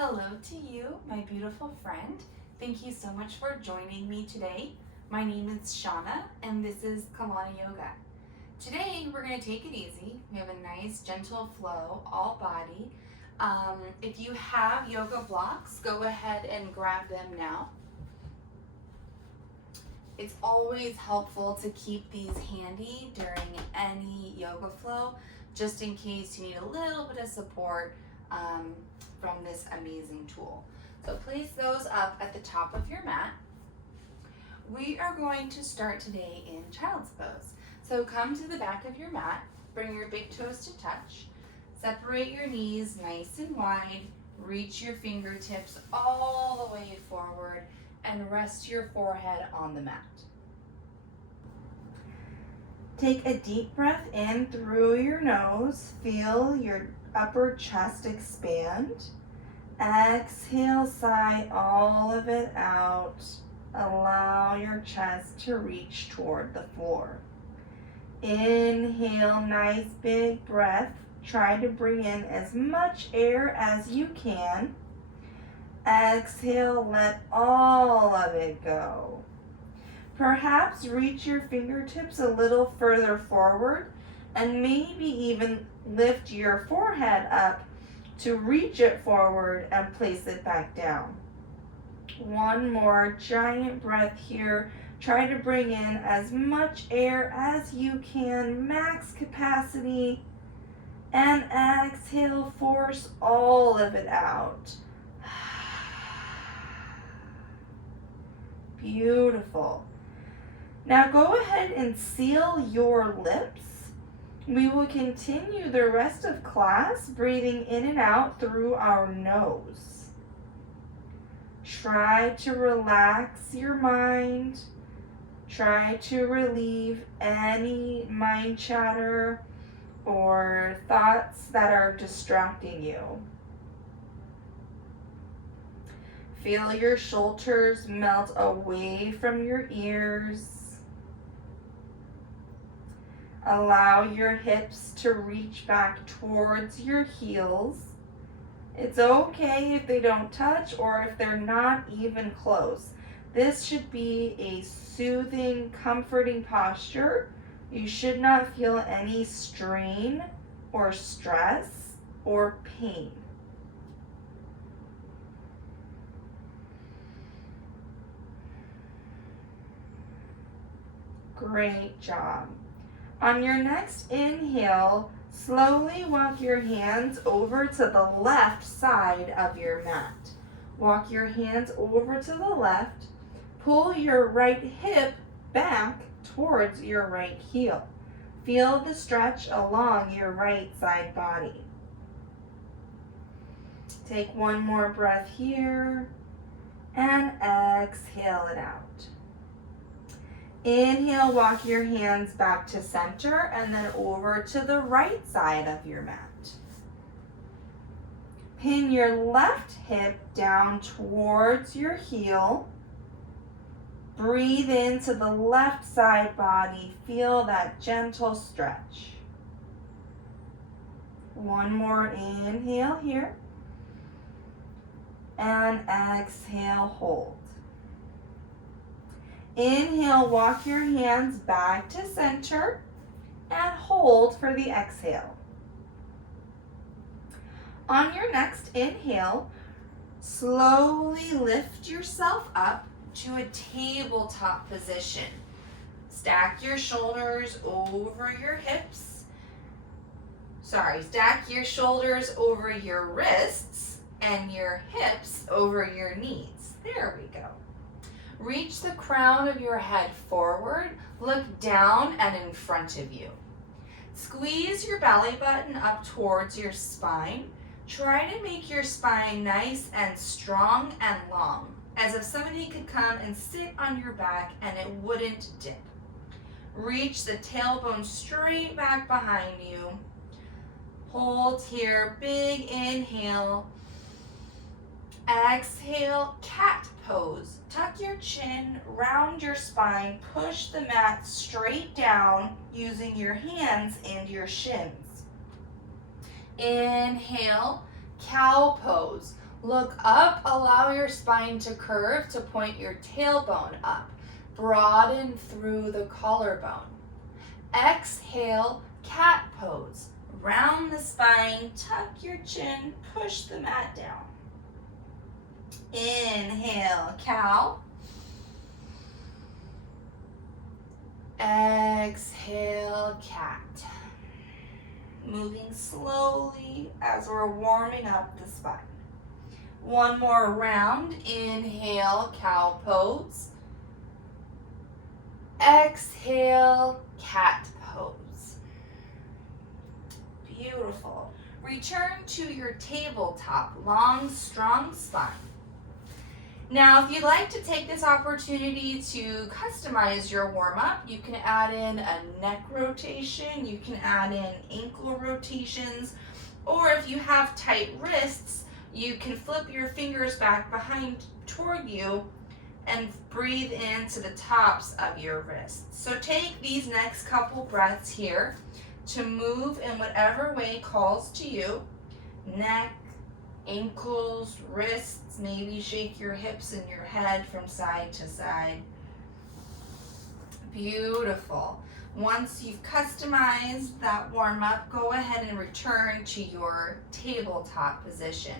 Hello to you, my beautiful friend. Thank you so much for joining me today. My name is Shauna and this is Kalani Yoga. Today we're going to take it easy. We have a nice gentle flow, all body. If you have yoga blocks, go ahead and grab them now. It's always helpful to keep these handy during any yoga flow, just in case you need a little bit of support from this amazing tool. So place those up at the top of your mat. We are going to start today in child's pose. So come to the back of your mat, bring your big toes to touch, separate your knees nice and wide, reach your fingertips all the way forward, and rest your forehead on the mat. Take a deep breath in through your nose. Feel your upper chest expand. Exhale, sigh all of it out. Allow your chest to reach toward the floor. Inhale, nice big breath. Try to bring in as much air as you can. Exhale, let all of it go. Perhaps reach your fingertips a little further forward and maybe even lift your forehead up to reach it forward and place it back down. One more giant breath here. Try to bring in as much air as you can, max capacity, and exhale, force all of it out. Beautiful. Now go ahead and seal your lips. We will continue the rest of class breathing in and out through our nose. Try to relax your mind. Try to relieve any mind chatter or thoughts that are distracting you. Feel your shoulders melt away from your ears. Allow your hips to reach back towards your heels. It's okay if they don't touch or if they're not even close. This should be a soothing, comforting posture. You should not feel any strain or stress or pain. Great job. On your next inhale, slowly walk your hands over to the left side of your mat. Walk your hands over to the left. Pull your right hip back towards your right heel. Feel the stretch along your right side body. Take one more breath here and exhale it out. Inhale, walk your hands back to center and then over to the right side of your mat. Pin your left hip down towards your heel. Breathe into the left side body. Feel that gentle stretch. One more inhale here. And exhale, hold. Inhale, walk your hands back to center and hold for the exhale. On your next inhale, slowly lift yourself up to a tabletop position. Stack your shoulders over your hips. Stack your shoulders over your wrists and your hips over your knees. There we go. Reach the crown of your head forward, look down and in front of you. Squeeze your belly button up towards your spine. Try to make your spine nice and strong and long, as if somebody could come and sit on your back and it wouldn't dip. Reach the tailbone straight back behind you. Hold here, big inhale. Exhale, cat pose. Tuck your chin, round your spine, push the mat straight down using your hands and your shins. Inhale, cow pose. Look up, allow your spine to curve to point your tailbone up. Broaden through the collarbone. Exhale, cat pose. Round the spine, tuck your chin, push the mat down. Inhale, cow. Exhale, cat. Moving slowly as we're warming up the spine. One more round. Inhale, cow pose. Exhale, cat pose. Beautiful. Return to your tabletop, long, strong spine. Now, if you'd like to take this opportunity to customize your warm-up, you can add in a neck rotation, you can add in ankle rotations, or if you have tight wrists, you can flip your fingers back behind toward you and breathe into the tops of your wrists. So take these next couple breaths here to move in whatever way calls to you. Neck, ankles, wrists, maybe shake your hips and your head from side to side. Beautiful. Once you've customized that warm-up, go ahead and return to your tabletop position.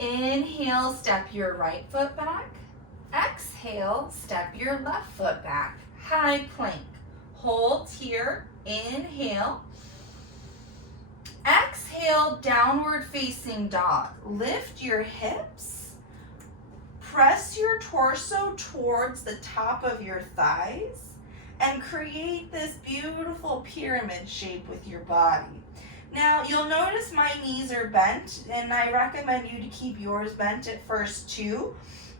Inhale, step your right foot back. Exhale, step your left foot back. High plank. Hold here. Inhale. Exhale, downward facing dog. Lift your hips. Press your torso towards the top of your thighs and create this beautiful pyramid shape with your body. Now, you'll notice my knees are bent, and I recommend you to keep yours bent at first too.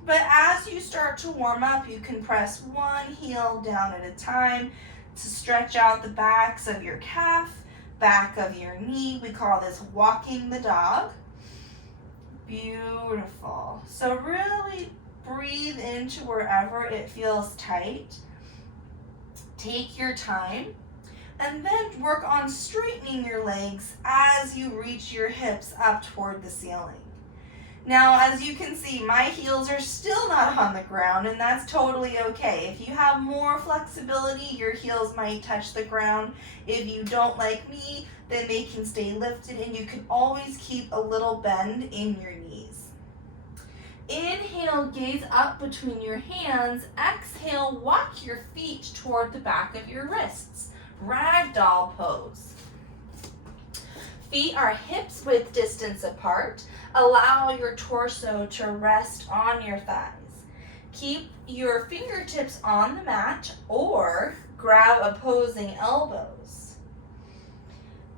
But as you start to warm up, you can press one heel down at a time to stretch out the backs of your calf, back of your knee. We call this walking the dog. Beautiful. So really breathe into wherever it feels tight. Take your time. And then work on straightening your legs as you reach your hips up toward the ceiling. Now, as you can see, my heels are still not on the ground, and that's totally okay. If you have more flexibility, your heels might touch the ground. If you don't like me, then they can stay lifted, and you can always keep a little bend in your knees. Inhale, gaze up between your hands. Exhale, walk your feet toward the back of your wrists. Ragdoll pose. Feet are hips width distance apart. Allow your torso to rest on your thighs. Keep your fingertips on the mat or grab opposing elbows.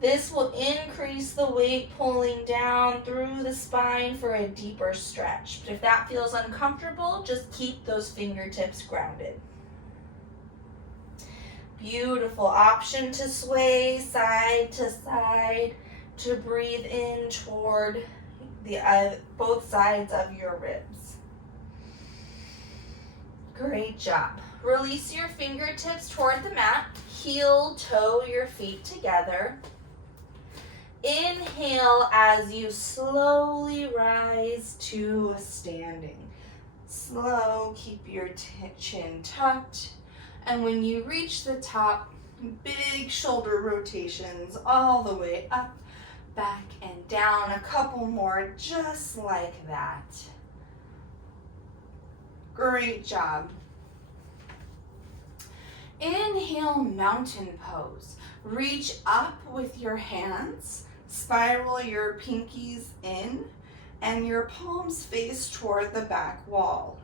This will increase the weight pulling down through the spine for a deeper stretch. But if that feels uncomfortable, just keep those fingertips grounded. Beautiful. Option to sway side to side to breathe in toward both sides of your ribs. Great job. Release your fingertips toward the mat. Heel, toe your feet together. Inhale as you slowly rise to standing. Slow, keep your chin tucked. And when you reach the top, big shoulder rotations all the way up, back, and down. A couple more just like that. Great job. Inhale, mountain pose. Reach up with your hands. Spiral your pinkies in, and your palms face toward the back wall.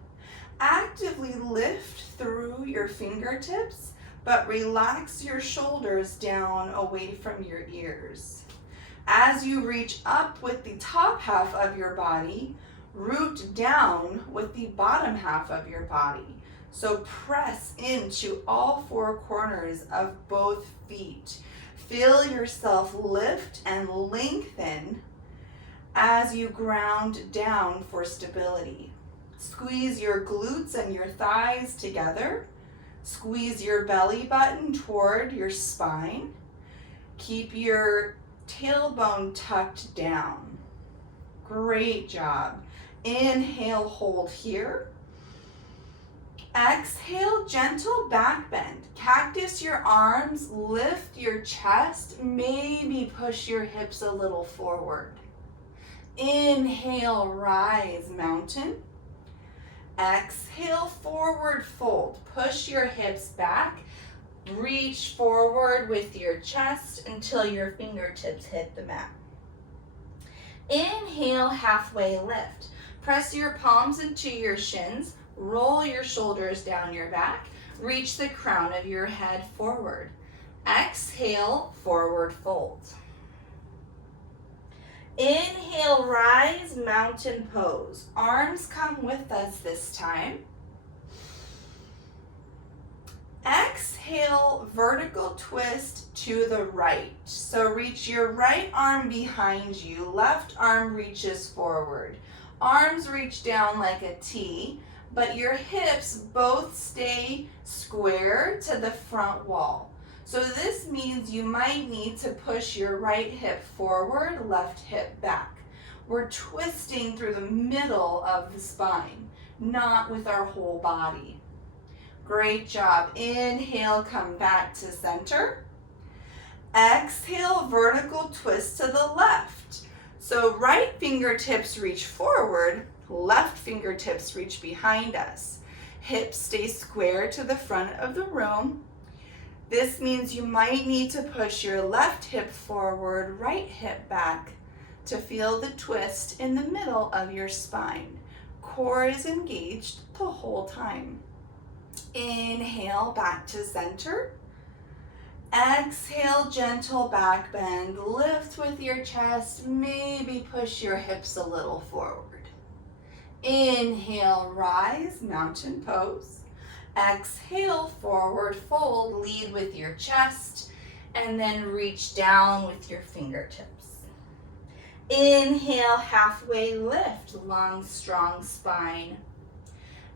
Actively lift through your fingertips, but relax your shoulders down away from your ears. As you reach up with the top half of your body, root down with the bottom half of your body. So press into all four corners of both feet. Feel yourself lift and lengthen as you ground down for stability. Squeeze your glutes and your thighs together. Squeeze your belly button toward your spine. Keep your tailbone tucked down. Great job. Inhale, hold here. Exhale, gentle back bend. Cactus your arms, lift your chest, maybe push your hips a little forward. Inhale, rise, mountain. Exhale, forward fold. Push your hips back. Reach forward with your chest until your fingertips hit the mat. Inhale, halfway lift. Press your palms into your shins. Roll your shoulders down your back. Reach the crown of your head forward. Exhale, forward fold. Inhale, rise, mountain pose. Arms come with us this time. Exhale, vertical twist to the right. So reach your right arm behind you. Left arm reaches forward. Arms reach down like a T, but your hips both stay square to the front wall. So this means you might need to push your right hip forward, left hip back. We're twisting through the middle of the spine, not with our whole body. Great job. Inhale, come back to center. Exhale, vertical twist to the left. So right fingertips reach forward, left fingertips reach behind us. Hips stay square to the front of the room. This means you might need to push your left hip forward, right hip back to feel the twist in the middle of your spine. Core is engaged the whole time. Inhale, back to center. Exhale, gentle back bend. Lift with your chest. Maybe push your hips a little forward. Inhale, rise, mountain pose. Exhale, forward fold. Lead with your chest and then reach down with your fingertips. Inhale, halfway lift, long, strong spine.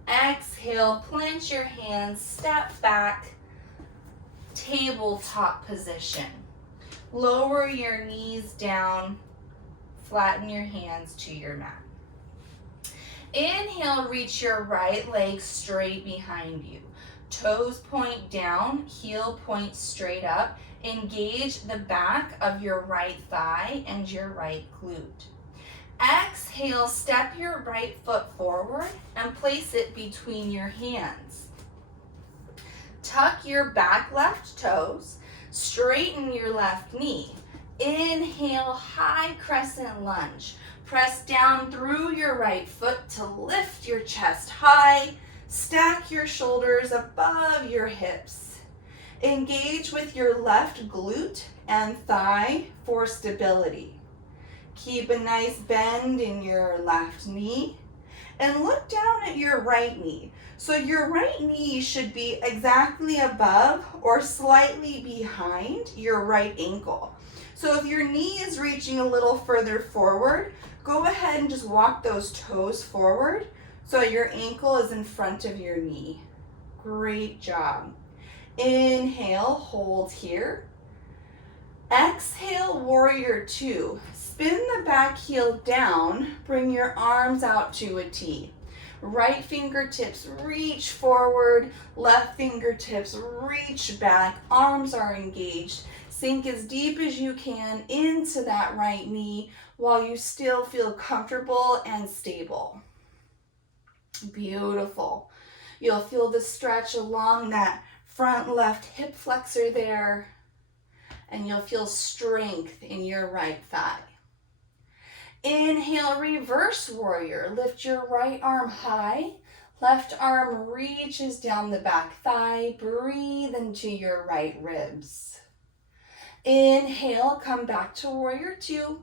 Exhale, plant your hands, step back, tabletop position. Lower your knees down, flatten your hands to your mat. Inhale, reach your right leg straight behind you. Toes point down, heel point straight up. Engage the back of your right thigh and your right glute. Exhale, step your right foot forward and place it between your hands. Tuck your back left toes, straighten your left knee. Inhale, high crescent lunge. Press down through your right foot to lift your chest high. Stack your shoulders above your hips. Engage with your left glute and thigh for stability. Keep a nice bend in your left knee and look down at your right knee. So your right knee should be exactly above or slightly behind your right ankle. So if your knee is reaching a little further forward, go ahead and just walk those toes forward so your ankle is in front of your knee. Great job. Inhale, hold here. Exhale, warrior two. Spin the back heel down, bring your arms out to a T. Right fingertips reach forward, left fingertips reach back, arms are engaged. Sink as deep as you can into that right knee while you still feel comfortable and stable. Beautiful. You'll feel the stretch along that front left hip flexor there, and you'll feel strength in your right thigh. Inhale, reverse warrior. Lift your right arm high. Left arm reaches down the back thigh. Breathe into your right ribs. Inhale, come back to warrior two.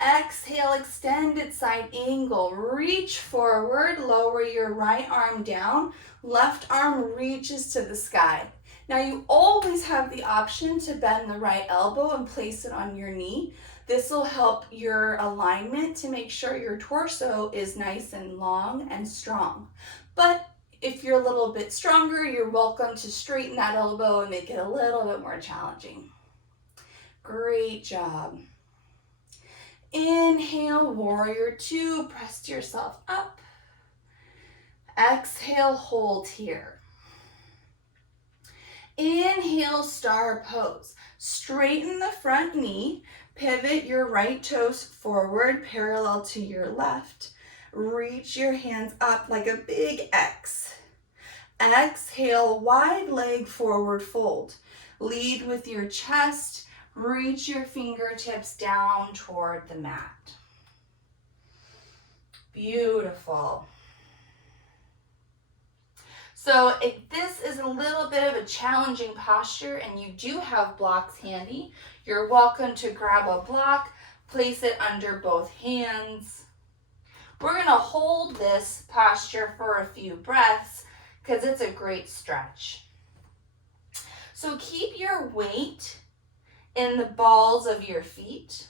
Exhale, extended side angle. Reach forward, lower your right arm down. Left arm reaches to the sky. Now you always have the option to bend the right elbow and place it on your knee. This will help your alignment to make sure your torso is nice and long and strong. But if you're a little bit stronger, you're welcome to straighten that elbow and make it a little bit more challenging. Great job. Inhale, warrior two, press yourself up. Exhale, hold here. Inhale, star pose. Straighten the front knee, pivot your right toes forward, parallel to your left. Reach your hands up like a big X. Exhale, wide leg forward fold. Lead with your chest. Reach your fingertips down toward the mat. Beautiful. So if this is a little bit of a challenging posture and you do have blocks handy, you're welcome to grab a block, place it under both hands. We're going to hold this posture for a few breaths because it's a great stretch. So keep your weight in the balls of your feet.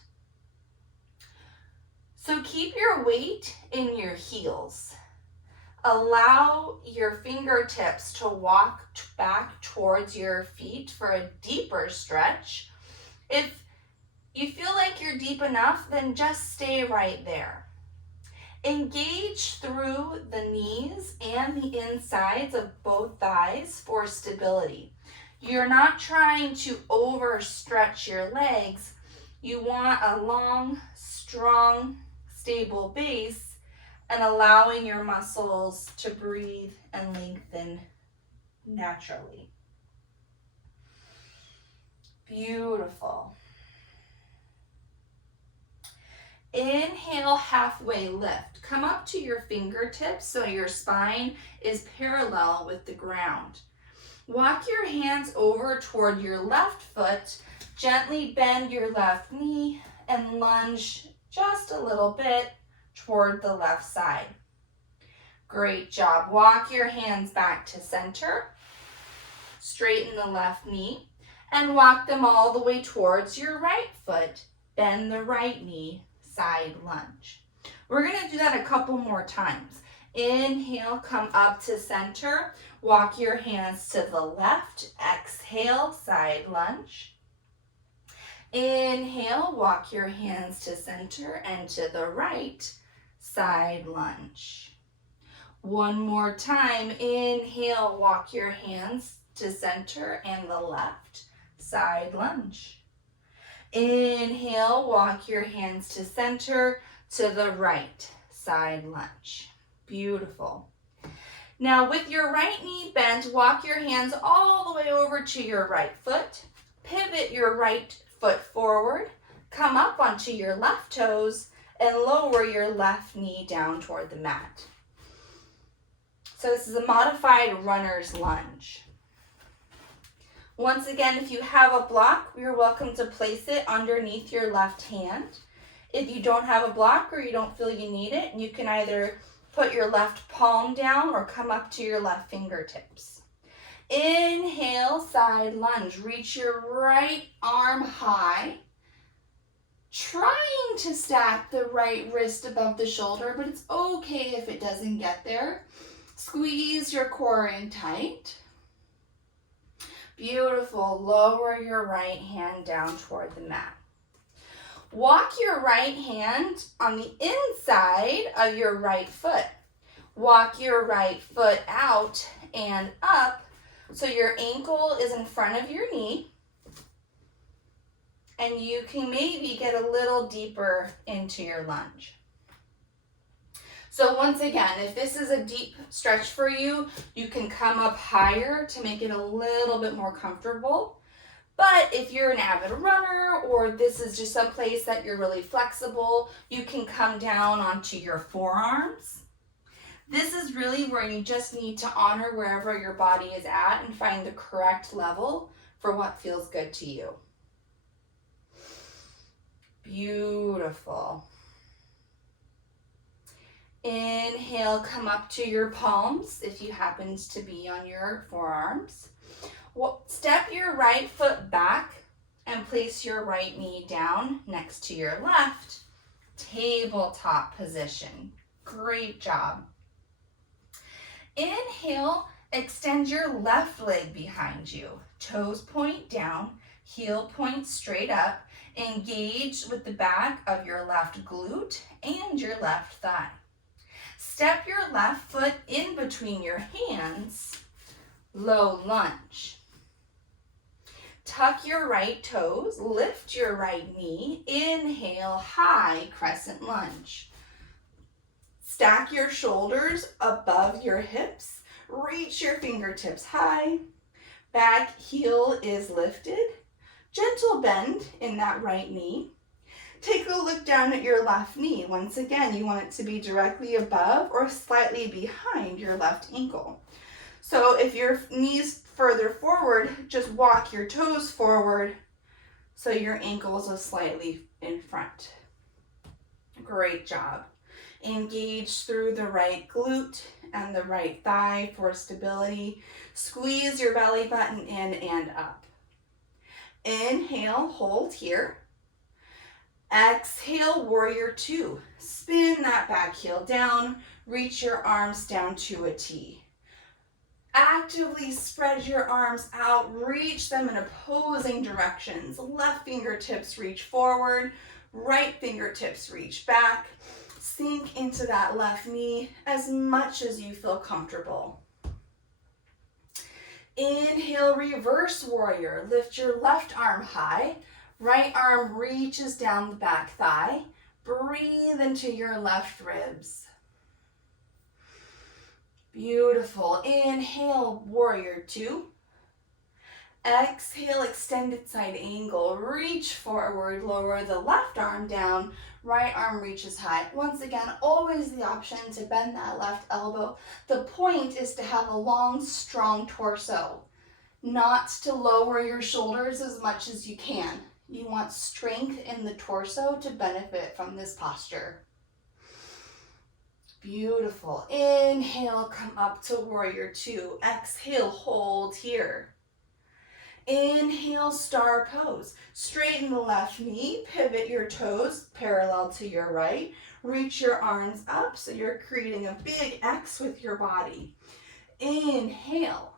So keep your weight in your heels. Allow your fingertips to walk back towards your feet for a deeper stretch. If you feel like you're deep enough, then just stay right there. Engage through the knees and the insides of both thighs for stability. You're not trying to overstretch your legs. You want a long, strong, stable base and allowing your muscles to breathe and lengthen naturally. Beautiful. Inhale, halfway lift. Come up to your fingertips so your spine is parallel with the ground. Walk your hands over toward your left foot. Gently bend your left knee and lunge just a little bit toward the left side. Great job. Walk your hands back to center. Straighten the left knee and walk them all the way towards your right foot. Bend the right knee, side lunge. We're going to do that a couple more times. Inhale, come up to center. Walk your hands to the left. Exhale, side lunge. Inhale, walk your hands to center and to the right, side lunge. One more time. Inhale, walk your hands to center and the left, side lunge. Inhale, walk your hands to center, to the right, side lunge. Beautiful. Now with your right knee bent, walk your hands all the way over to your right foot. Pivot your right foot forward. Come up onto your left toes and lower your left knee down toward the mat. So this is a modified runner's lunge. Once again, if you have a block, you're welcome to place it underneath your left hand. If you don't have a block or you don't feel you need it, you can either put your left palm down or come up to your left fingertips. Inhale, side lunge. Reach your right arm high. Trying to stack the right wrist above the shoulder, but it's okay if it doesn't get there. Squeeze your core in tight. Beautiful. Lower your right hand down toward the mat. Walk your right hand on the inside of your right foot. Walk your right foot out and up so your ankle is in front of your knee. And you can maybe get a little deeper into your lunge. So once again, if this is a deep stretch for you, you can come up higher to make it a little bit more comfortable. But if you're an avid runner or this is just some place that you're really flexible, you can come down onto your forearms. This is really where you just need to honor wherever your body is at and find the correct level for what feels good to you. Beautiful. Inhale, come up to your palms if you happen to be on your forearms. Step your right foot back and place your right knee down next to your left. Tabletop position. Great job. Inhale, extend your left leg behind you. Toes point down, heel point straight up. Engage with the back of your left glute and your left thigh. Step your left foot in between your hands, low lunge. Tuck your right toes, lift your right knee, inhale, high crescent lunge. Stack your shoulders above your hips, reach your fingertips high, back heel is lifted, gentle bend in that right knee. Take a look down at your left knee. Once again, you want it to be directly above or slightly behind your left ankle. So if your knee's further forward, just walk your toes forward so your ankles are slightly in front. Great job. Engage through the right glute and the right thigh for stability. Squeeze your belly button in and up. Inhale, hold here. Exhale, warrior two. Spin that back heel down. Reach your arms down to a T. Actively spread your arms out. Reach them in opposing directions. Left fingertips reach forward. Right fingertips reach back. Sink into that left knee as much as you feel comfortable. Inhale, reverse warrior. Lift your left arm high. Right arm reaches down the back thigh. Breathe into your left ribs. Beautiful. Inhale, warrior two. Exhale, extended side angle. Reach forward, lower the left arm down. Right arm reaches high. Once again, always the option to bend that left elbow. The point is to have a long, strong torso, not to lower your shoulders as much as you can. You want strength in the torso to benefit from this posture. Beautiful. Inhale, come up to warrior two. Exhale, hold here. Inhale, star pose. Straighten the left knee, pivot your toes parallel to your right. Reach your arms up so you're creating a big X with your body. Inhale.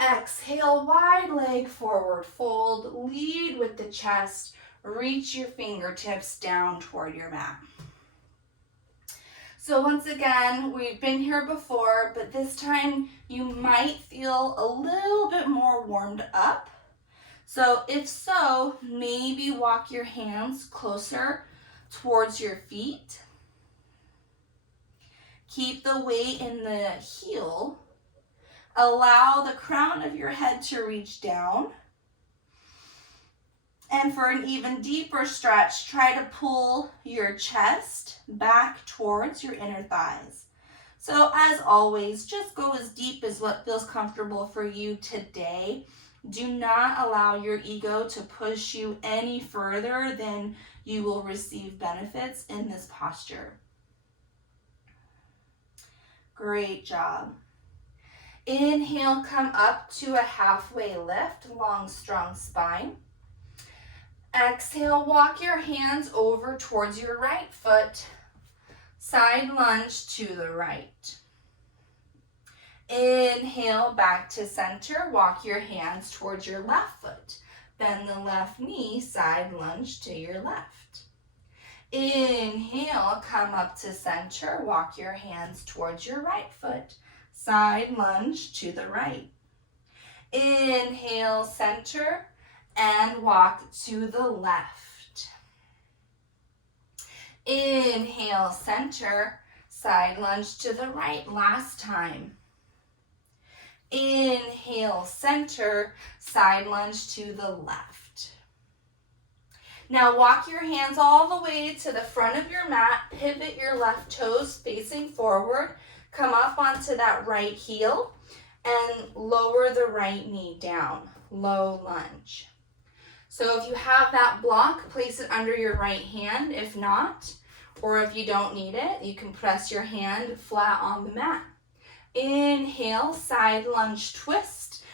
Exhale, wide leg forward fold. Lead with the chest. Reach your fingertips down toward your mat. So once again, we've been here before, but this time you might feel a little bit more warmed up. So if so, maybe walk your hands closer towards your feet. Keep the weight in the heel. Allow the crown of your head to reach down. And for an even deeper stretch, try to pull your chest back towards your inner thighs. So as always, just go as deep as what feels comfortable for you today. Do not allow your ego to push you any further than you will receive benefits in this posture. Great job. Inhale, come up to a halfway lift, long, strong spine. Exhale, walk your hands over towards your right foot. Side lunge to the right. Inhale, back to center. Walk your hands towards your left foot. Bend the left knee, side lunge to your left. Inhale, come up to center. Walk your hands towards your right foot. Side lunge to the right. Inhale, center, and walk to the left. Inhale, center, side lunge to the right. Last time. Inhale, center, side lunge to the left. Now walk your hands all the way to the front of your mat. Pivot your left toes facing forward. Come up onto that right heel and lower the right knee down. Low lunge. So if you have that block, place it under your right hand. If not, or if you don't need it, you can press your hand flat on the mat. Inhale, side lunge twist.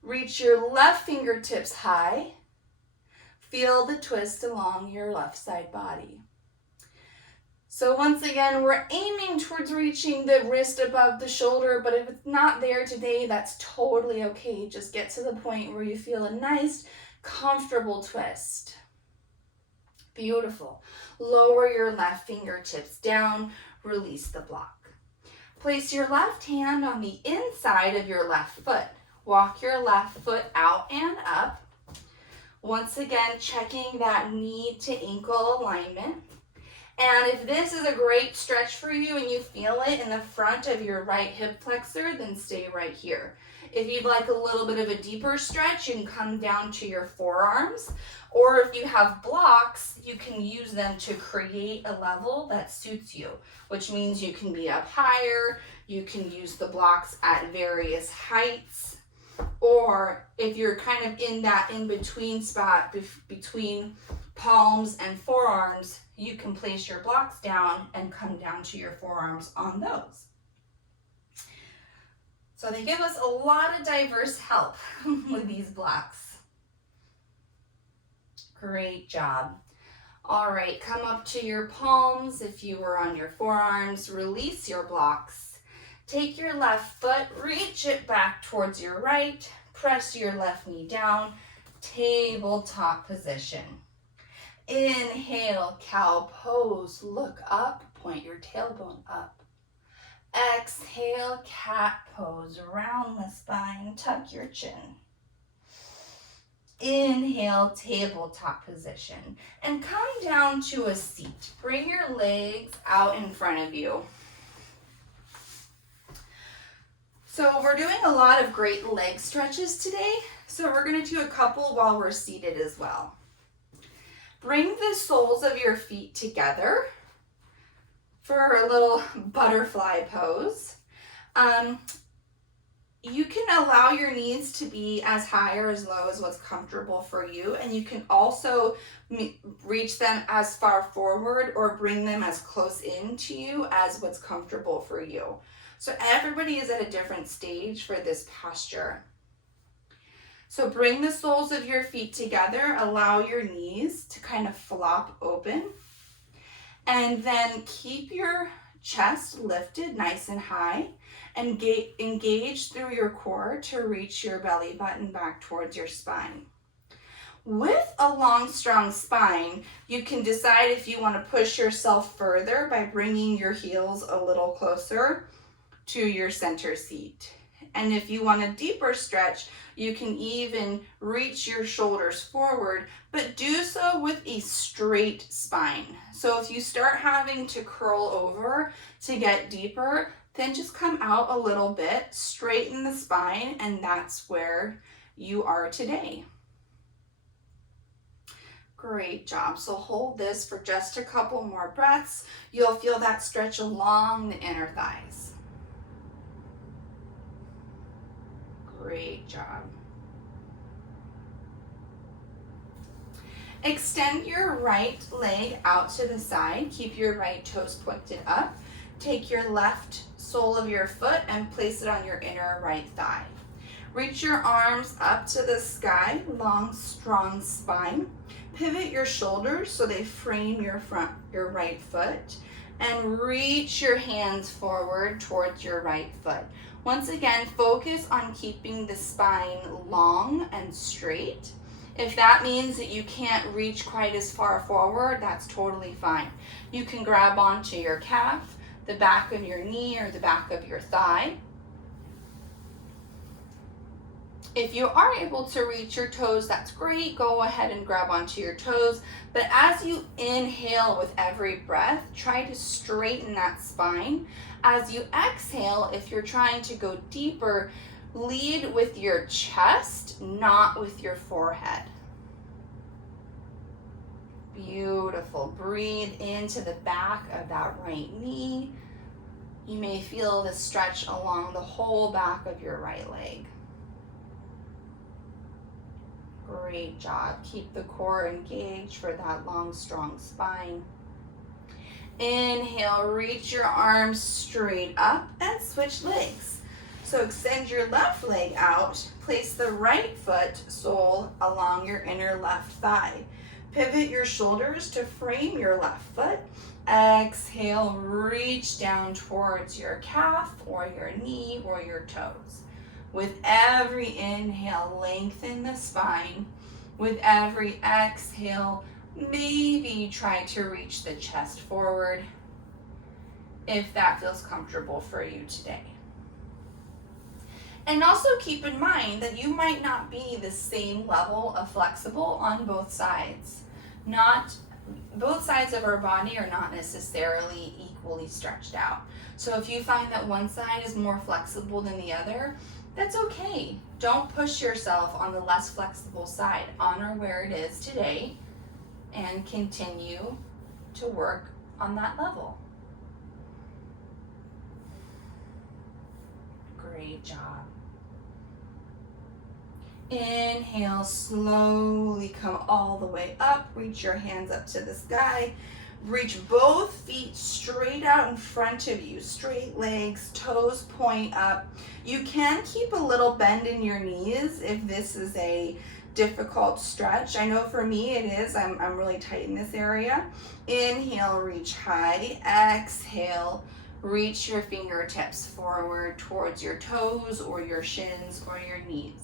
Reach your left fingertips high. Feel the twist along your left side body. So once again, we're aiming towards reaching the wrist above the shoulder, but if it's not there today, that's totally okay. Just get to the point where you feel a nice, comfortable twist. Beautiful. Lower your left fingertips down, release the block. Place your left hand on the inside of your left foot. Walk your left foot out and up. Once again, checking that knee to ankle alignment. And if this is a great stretch for you and you feel it in the front of your right hip flexor, then stay right here. If you'd like a little bit of a deeper stretch, you can come down to your forearms. Or if you have blocks, you can use them to create a level that suits you, which means you can be up higher, you can use the blocks at various heights, or if you're kind of in that in-between spot between palms and forearms, you can place your blocks down and come down to your forearms on those. So they give us a lot of diverse help with these blocks. Great job. All right, come up to your palms. If you were on your forearms, release your blocks. Take your left foot, reach it back towards your right, press your left knee down, tabletop position. Inhale, cow pose, look up, point your tailbone up. Exhale, cat pose, round the spine, tuck your chin. Inhale, tabletop position, and come down to a seat. Bring your legs out in front of you. So we're doing a lot of great leg stretches today, so we're going to do a couple while we're seated as well. Bring the soles of your feet together for a little butterfly pose. You can allow your knees to be as high or as low as what's comfortable for you, and you can also reach them as far forward or bring them as close in to you as what's comfortable for you. So everybody is at a different stage for this posture. So bring the soles of your feet together, allow your knees to kind of flop open, and then keep your chest lifted nice and high, and engage through your core to reach your belly button back towards your spine. With a long, strong spine, you can decide if you want to push yourself further by bringing your heels a little closer to your center seat. And if you want a deeper stretch, you can even reach your shoulders forward, but do so with a straight spine. So if you start having to curl over to get deeper, then just come out a little bit, straighten the spine, and that's where you are today. Great job. So hold this for just a couple more breaths. You'll feel that stretch along the inner thighs. Great job. Extend your right leg out to the side. Keep your right toes pointed up. Take your left sole of your foot and place it on your inner right thigh. Reach your arms up to the sky, long, strong spine. Pivot your shoulders so they frame your right foot, and reach your hands forward towards your right foot. Once again, focus on keeping the spine long and straight. If that means that you can't reach quite as far forward, that's totally fine. You can grab onto your calf, the back of your knee, or the back of your thigh. If you are able to reach your toes, that's great. Go ahead and grab onto your toes. But as you inhale with every breath, try to straighten that spine. As you exhale, if you're trying to go deeper, lead with your chest, not with your forehead. Beautiful. Breathe into the back of that right knee. You may feel the stretch along the whole back of your right leg. Great job. Keep the core engaged for that long, strong spine. Inhale, reach your arms straight up and switch legs. So extend your left leg out. Place the right foot sole along your inner left thigh. Pivot your shoulders to frame your left foot. Exhale, reach down towards your calf or your knee or your toes. With every inhale, lengthen the spine. With every exhale, Maybe try to reach the chest forward if that feels comfortable for you today. And also keep in mind that you might not be the same level of flexible on both sides. Both sides of our body are not necessarily equally stretched out. So if you find that one side is more flexible than the other, that's okay. Don't push yourself on the less flexible side. Honor where it is today and continue to work on that level. Great job. Inhale, slowly come all the way up. Reach your hands up to the sky. Reach both feet straight out in front of you. Straight legs, toes point up. You can keep a little bend in your knees if this is a difficult stretch. I know for me it is. I'm really tight in this area. Inhale, reach high. Exhale, reach your fingertips forward towards your toes or your shins or your knees.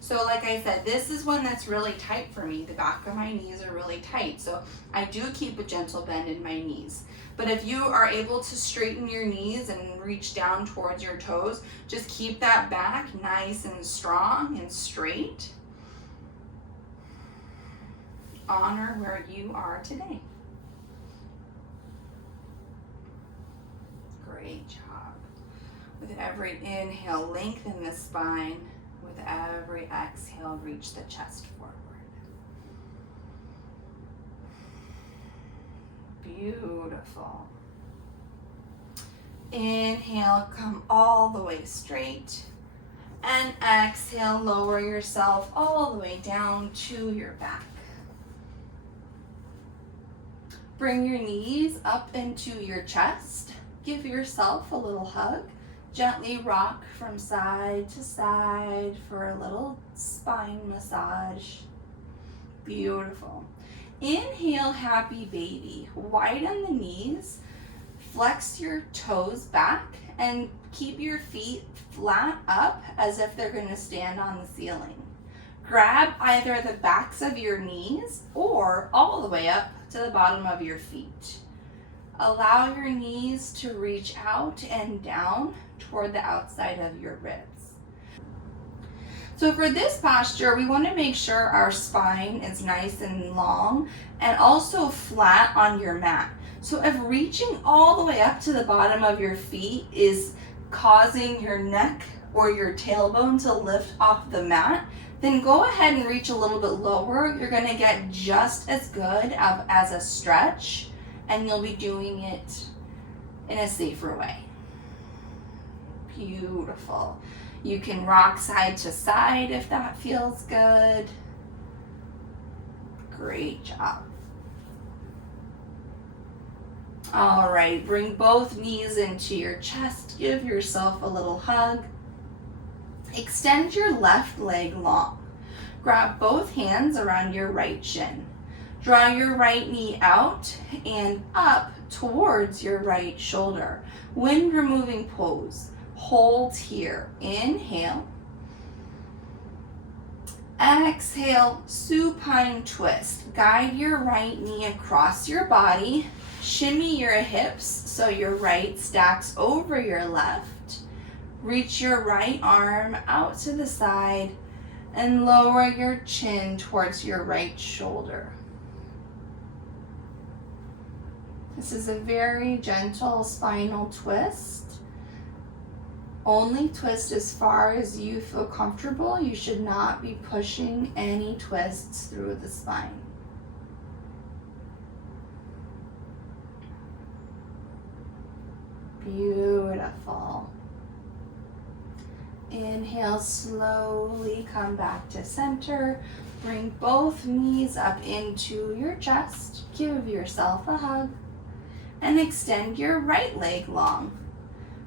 So like I said, this is one that's really tight for me. The back of my knees are really tight. So I do keep a gentle bend in my knees. But if you are able to straighten your knees and reach down towards your toes, just keep that back nice and strong and straight. Honor where you are today. Great job. With every inhale, lengthen the spine. With every exhale, reach the chest forward. Beautiful. Inhale, come all the way straight. And exhale, lower yourself all the way down to your back. Bring your knees up into your chest. Give yourself a little hug. Gently rock from side to side for a little spine massage. Beautiful. Inhale, happy baby. Widen the knees, flex your toes back, and keep your feet flat up as if they're going to stand on the ceiling. Grab either the backs of your knees or all the way up to the bottom of your feet. Allow your knees to reach out and down toward the outside of your ribs. So for this posture, we want to make sure our spine is nice and long and also flat on your mat. So if reaching all the way up to the bottom of your feet is causing your neck or your tailbone to lift off the mat, then go ahead and reach a little bit lower. You're going to get just as good as a stretch, and you'll be doing it in a safer way. Beautiful. You can rock side to side if that feels good. Great job. All right, bring both knees into your chest. Give yourself a little hug. Extend your left leg long. Grab both hands around your right shin. Draw your right knee out and up towards your right shoulder. Wind removing pose. Hold here. Inhale. Exhale, supine twist. Guide your right knee across your body. Shimmy your hips so your right stacks over your left. Reach your right arm out to the side and lower your chin towards your right shoulder. This is a very gentle spinal twist. Only twist as far as you feel comfortable. You should not be pushing any twists through the spine. Beautiful. Inhale, slowly come back to center. Bring both knees up into your chest. Give yourself a hug. And extend your right leg long.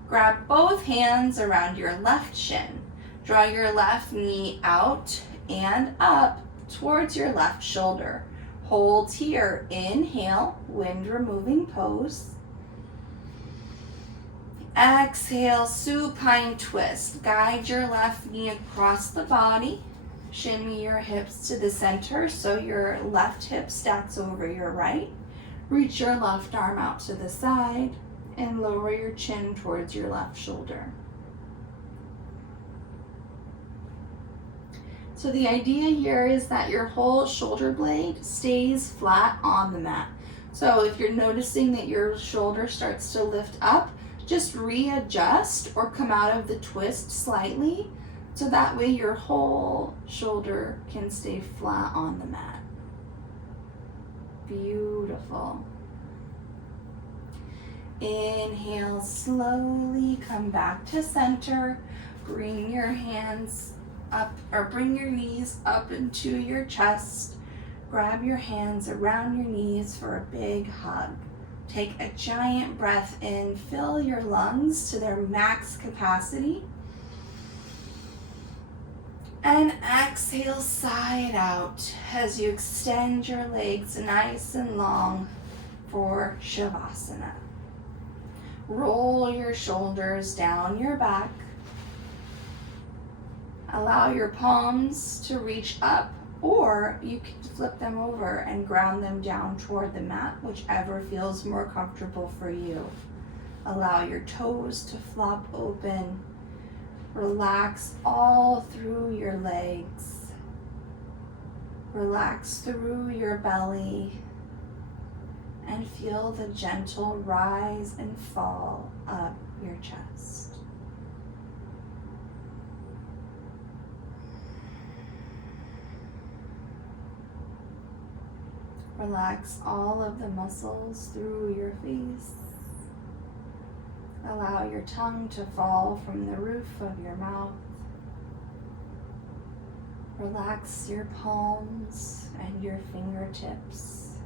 Grab both hands around your left shin. Draw your left knee out and up towards your left shoulder. Hold here. Inhale, wind removing pose. Exhale, supine twist. Guide your left knee across the body. Shimmy your hips to the center so your left hip stacks over your right. Reach your left arm out to the side and lower your chin towards your left shoulder. So the idea here is that your whole shoulder blade stays flat on the mat. So if you're noticing that your shoulder starts to lift up, just readjust or come out of the twist slightly, so that way your whole shoulder can stay flat on the mat. Beautiful. Inhale, slowly come back to center. Bring your hands up, or bring your knees up into your chest. Grab your hands around your knees for a big hug. Take a giant breath in. Fill your lungs to their max capacity. And exhale, sigh it out as you extend your legs nice and long for Shavasana. Roll your shoulders down your back. Allow your palms to reach up, or you can flip them over and ground them down toward the mat, whichever feels more comfortable for you. Allow your toes to flop open. Relax all through your legs. Relax through your belly and feel the gentle rise and fall up your chest. Relax all of the muscles through your face. Allow your tongue to fall from the roof of your mouth. Relax your palms and your fingertips.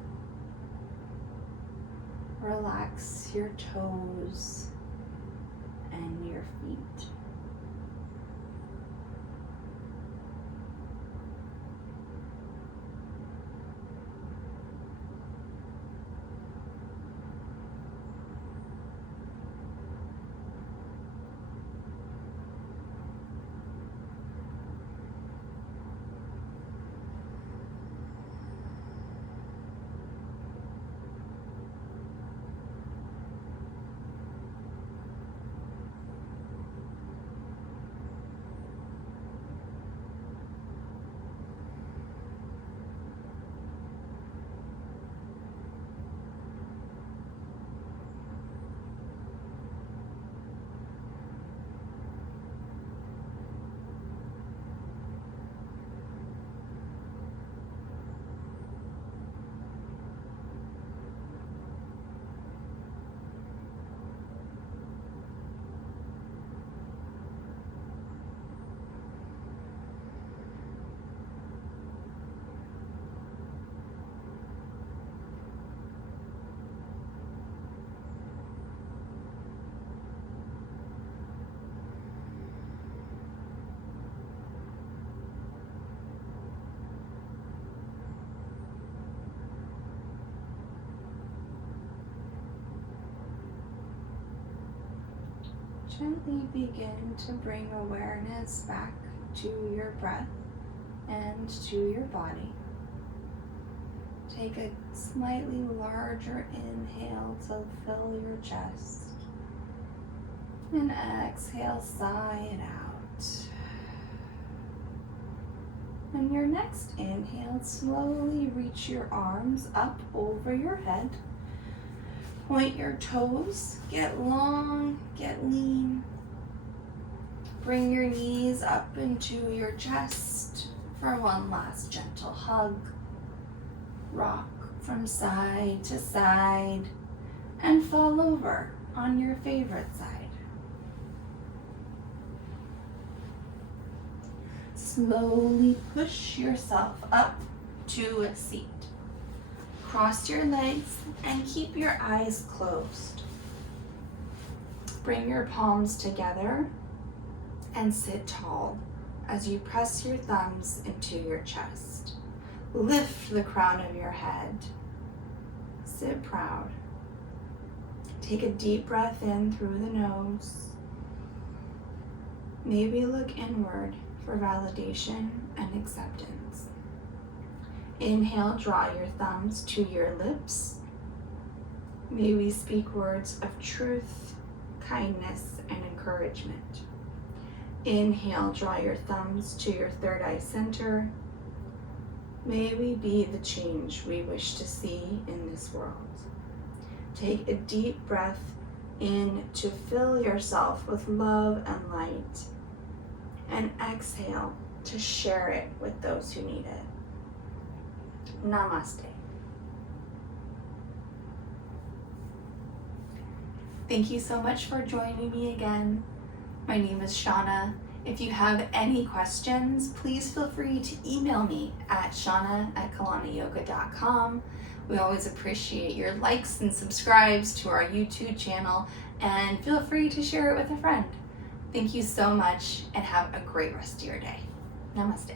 Relax your toes and your feet. Gently begin to bring awareness back to your breath and to your body. Take a slightly larger inhale to fill your chest. And exhale, sigh it out. On your next inhale, slowly reach your arms up over your head. Point your toes, get long, get lean. Bring your knees up into your chest for one last gentle hug. Rock from side to side and fall over on your favorite side. Slowly push yourself up to a seat. Cross your legs and keep your eyes closed. Bring your palms together and sit tall as you press your thumbs into your chest. Lift the crown of your head. Sit proud. Take a deep breath in through the nose. Maybe look inward for validation and and acceptance. Inhale, draw your thumbs to your lips. May we speak words of truth, kindness, and encouragement. Inhale, draw your thumbs to your third eye center. May we be the change we wish to see in this world. Take a deep breath in to fill yourself with love and light, and exhale to share it with those who need it. Namaste. Thank you so much for joining me again. My name is Shauna. If you have any questions, please feel free to email me at shauna@kalanayoga.com. We always appreciate your likes and subscribes to our YouTube channel, and feel free to share it with a friend. Thank you so much, and have a great rest of your day. Namaste.